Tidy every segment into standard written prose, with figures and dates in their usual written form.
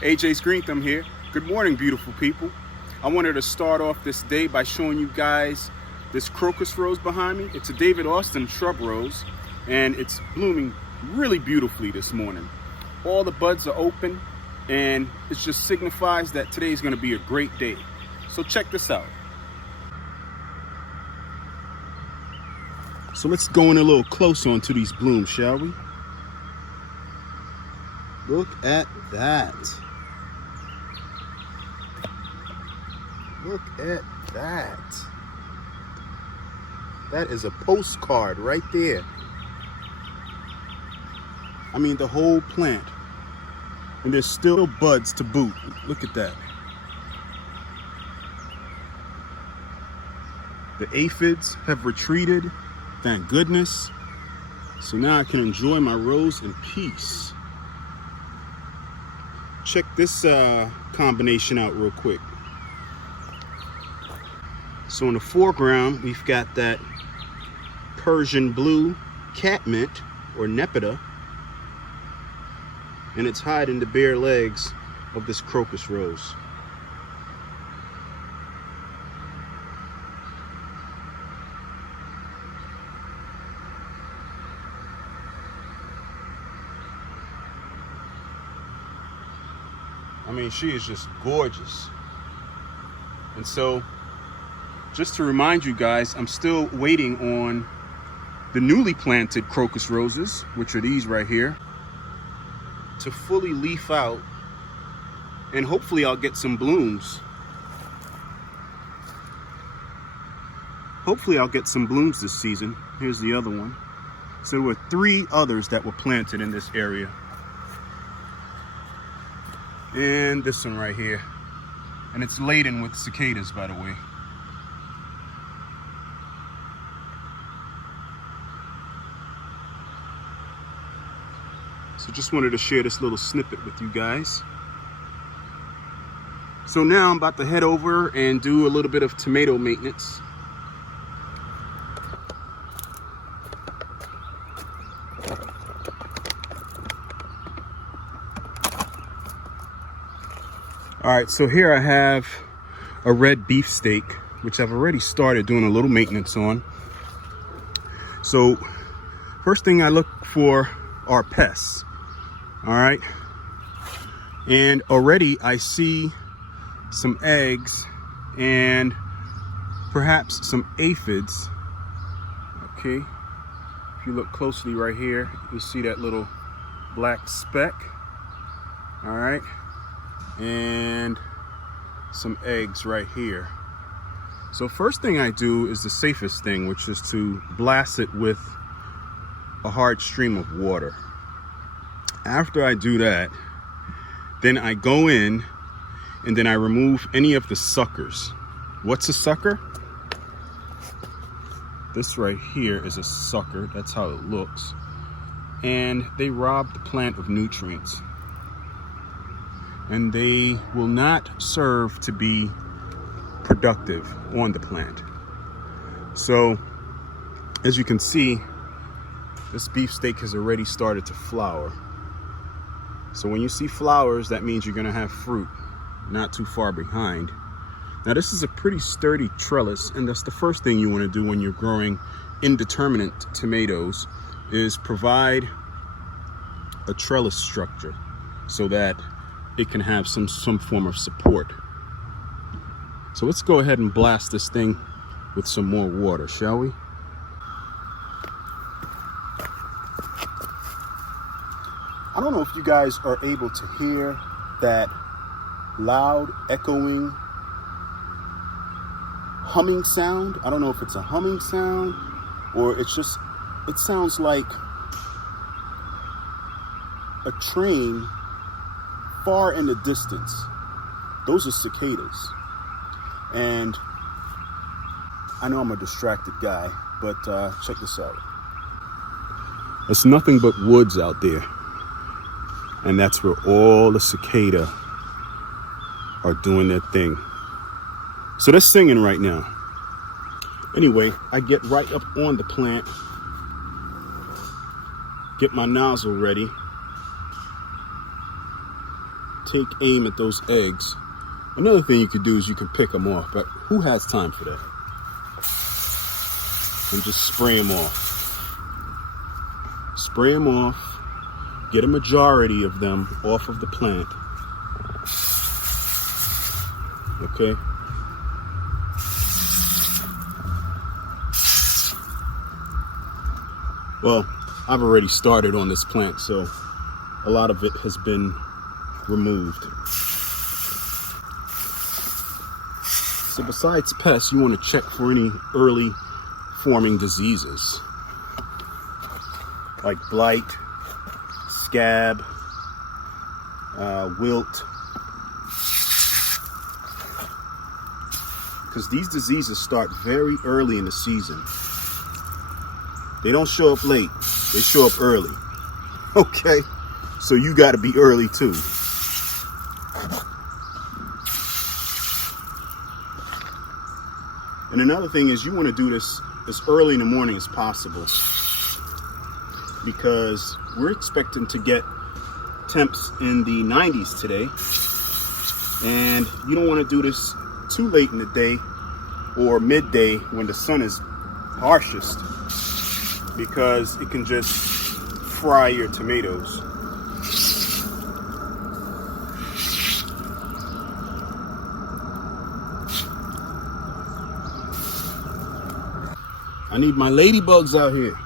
AJ's Green Thumb here. Good morning, beautiful people. I wanted to start off this day by showing you guys this crocus rose behind me. It's a David Austin shrub rose, and it's blooming really beautifully this morning. All the buds are open, and it just signifies that today is going to be a great day. So check this out. So let's go in a little close onto these blooms, shall we? Look at that. Look at that. That is a postcard right there. I mean, the whole plant. And there's still buds to boot. Look at that. The aphids have retreated, thank goodness. So now I can enjoy my rose in peace. Check this combination out real quick. So in the foreground, we've got that Purrsian Blue Catmint or Nepeta, and it's hiding the bare legs of this crocus rose. I mean, she is just gorgeous. And so, just to remind you guys, I'm still waiting on the newly planted crocus roses, which are these right here, to fully leaf out, and hopefully I'll get some blooms. Hopefully I'll get some blooms this season. Here's the other one. So there were 3 others that were planted in this area. And this one right here. And it's laden with cicadas, by the way. So just wanted to share this little snippet with you guys. So now I'm about to head over and do a little bit of tomato maintenance. All right, so here I have a red beefsteak, which I've already started doing a little maintenance on. So first thing I look for are pests. All right, and already I see some eggs and perhaps some aphids. Okay, if you look closely right here, you'll see that little black speck. All right, and some eggs right here. So first thing I do is the safest thing, which is to blast it with a hard stream of water. After I do that, then I go in and then I remove any of the suckers. What's a sucker? This right here is a sucker. That's how it looks. And they rob the plant of nutrients. And they will not serve to be productive on the plant. So, as you can see, this beefsteak has already started to flower. So when you see flowers, that means you're gonna have fruit not too far behind. Now this is a pretty sturdy trellis, and that's the first thing you wanna do when you're growing indeterminate tomatoes, is provide a trellis structure so that it can have some form of support. So let's go ahead and blast this thing with some more water, shall we? I don't know if you guys are able to hear that loud, echoing, humming sound. I don't know if it's a humming sound or it's just, it sounds like a train far in the distance. Those are cicadas. And I know I'm a distracted guy, but check this out. It's nothing but woods out there. And that's where all the cicada are doing their thing. So they're singing right now. Anyway, I get right up on the plant, get my nozzle ready take aim at those eggs. Another thing you could do is you can pick them off, but who has time for that? And just spray them off. Spray them off. Get a majority of them off of the plant. Okay. Well, I've already started on this plant, so a lot of it has been removed. So besides pests, you want to check for any early forming diseases like blight, scab, wilt, because these diseases start very early in the season. They don't show up late, they show up early. Okay, so you got to be early too. And another thing is you want to do this as early in the morning as possible, because we're expecting to get temps in the 90s today, and you don't want to do this too late in the day or midday when the sun is harshest, because it can just fry your tomatoes. I need my ladybugs out here.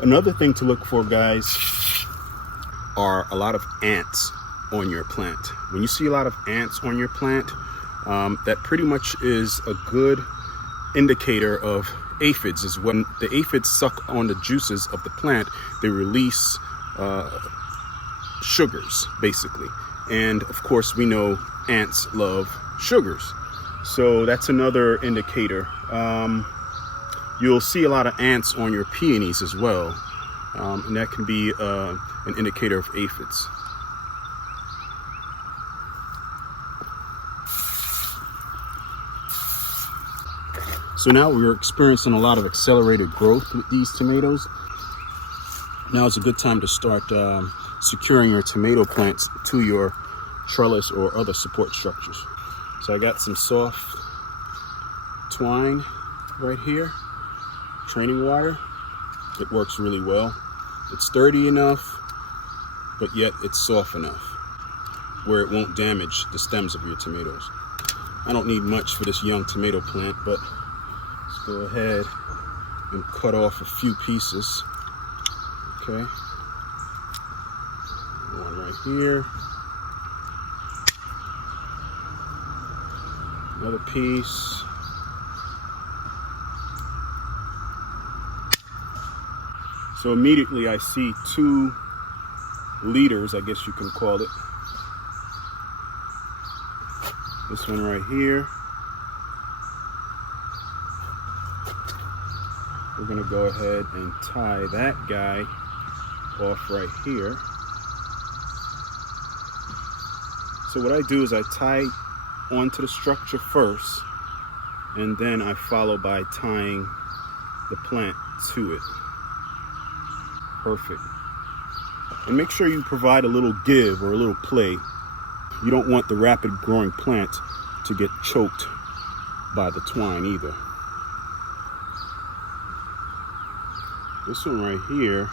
Another thing to look for, guys, are a lot of ants on your plant. When you see a lot of ants on your plant, that pretty much is a good indicator of aphids. Is when the aphids suck on the juices of the plant, they release sugars, basically. And of course, we know ants love sugars. So that's another indicator. You'll see a lot of ants on your peonies as well. And that can be an indicator of aphids. So now we're experiencing a lot of accelerated growth with these tomatoes. Now is a good time to start securing your tomato plants to your trellis or other support structures. So I got some soft twine right here, training wire. It works really well. It's sturdy enough, but yet it's soft enough where it won't damage the stems of your tomatoes. I don't need much for this young tomato plant, but let's go ahead and cut off a few pieces. Okay, one right here, another piece. So immediately I see 2 leaders, I guess you can call it. This one right here. We're gonna go ahead and tie that guy off right here. So what I do is I tie onto the structure first, and then I follow by tying the plant to it. Perfect. And make sure you provide a little give or a little play. You don't want the rapid growing plant to get choked by the twine either. This one right here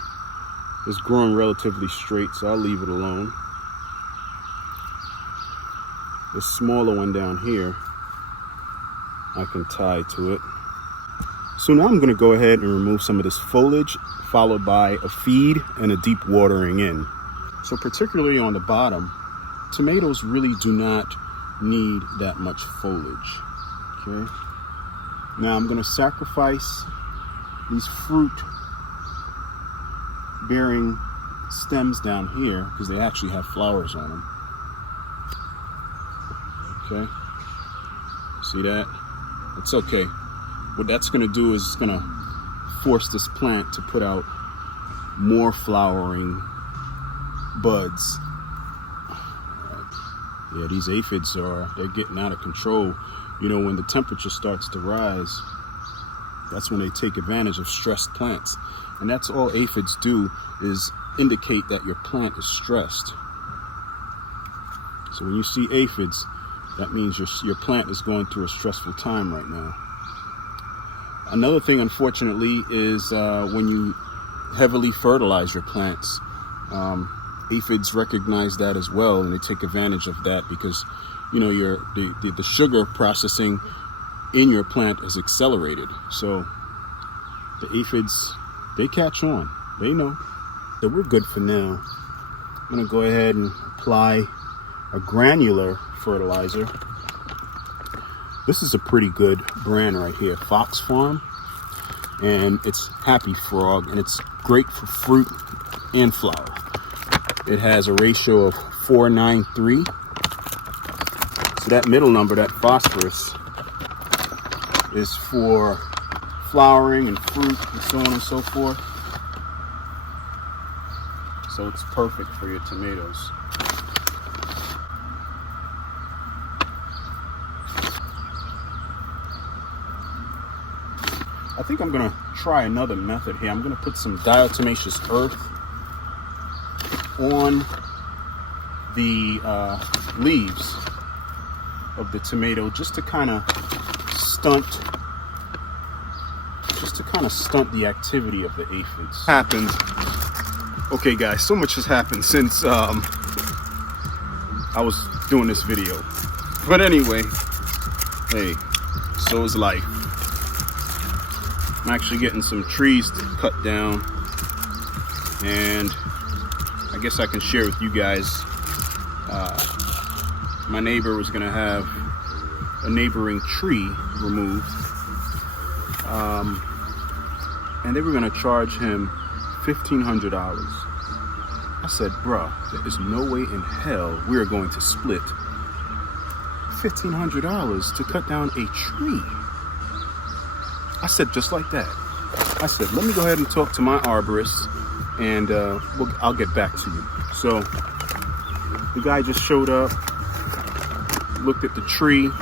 is growing relatively straight, so I'll leave it alone. The smaller one down here, I can tie to it. So now I'm going to go ahead and remove some of this foliage, followed by a feed and a deep watering in. So particularly on the bottom, tomatoes really do not need that much foliage. Okay. Now I'm going to sacrifice these fruit bearing stems down here because they actually have flowers on them. Okay. See that? It's okay. What that's going to do is it's going to force this plant to put out more flowering buds. Yeah, these aphids they're getting out of control. You know, when the temperature starts to rise, That's when they take advantage of stressed plants. And that's all aphids do, is indicate that your plant is stressed. So when you see aphids, that means your plant is going through a stressful time right now. Another thing, unfortunately, is when you heavily fertilize your plants, aphids recognize that as well, and they take advantage of that because, you know, the sugar processing in your plant is accelerated. So the aphids, they catch on. They know. So we're good for now. I'm going to go ahead and apply a granular fertilizer. This is a pretty good brand right here, Fox Farm, and it's Happy Frog, and it's great for fruit and flower. It has a ratio of 493. So that middle number, that phosphorus, is for flowering and fruit and so on and so forth. So it's perfect for your tomatoes. I think I'm gonna try another method here. I'm gonna put some diatomaceous earth on the leaves of the tomato just to kind of stunt the activity of the aphids. Happened. Okay guys, so much has happened since I was doing this video. But anyway, hey, so is life. I'm actually getting some trees cut down, and I guess I can share with you guys. My neighbor was gonna have a neighboring tree removed, and they were gonna charge him $1,500. I said, bruh, there is no way in hell we are going to split $1,500 to cut down a tree. I said, just like that. I said, let me go ahead and talk to my arborist, and I'll get back to you. So the guy just showed up, looked at the tree.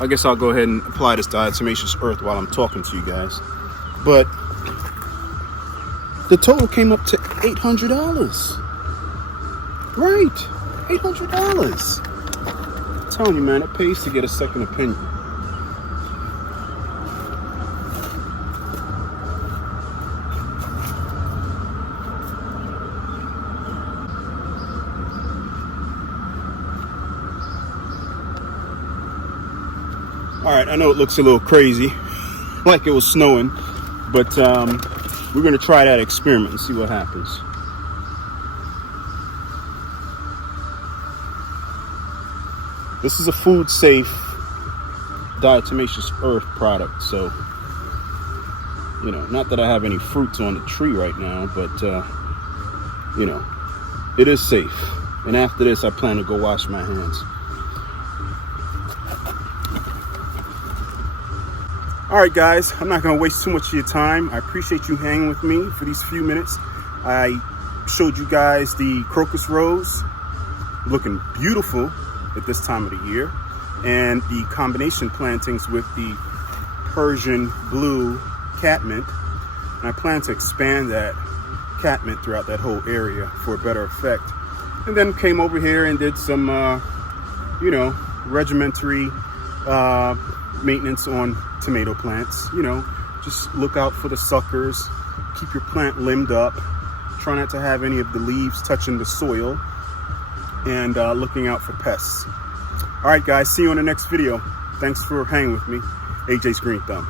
I guess I'll go ahead and apply this diatomaceous earth while I'm talking to you guys. But the total came up to $800. Right, $800. I'm telling you, man, it pays to get a second opinion. All right, I know it looks a little crazy, like it was snowing, but we're gonna try that experiment and see what happens. This is a food-safe diatomaceous earth product, so, you know, not that I have any fruits on the tree right now, but, you know, it is safe. And after this, I plan to go wash my hands. All right, guys, I'm not going to waste too much of your time. I appreciate you hanging with me for these few minutes. I showed you guys the crocus rose, looking beautiful at this time of the year, and the combination plantings with the Purrsian Blue catmint. And I plan to expand that catmint throughout that whole area for a better effect. And then came over here and did some, you know, regimentary maintenance on tomato plants. You know, just look out for the suckers, keep your plant limbed up, try not to have any of the leaves touching the soil, and looking out for pests. All right, guys, see you on the next video. Thanks for hanging with me. AJ's Green Thumb.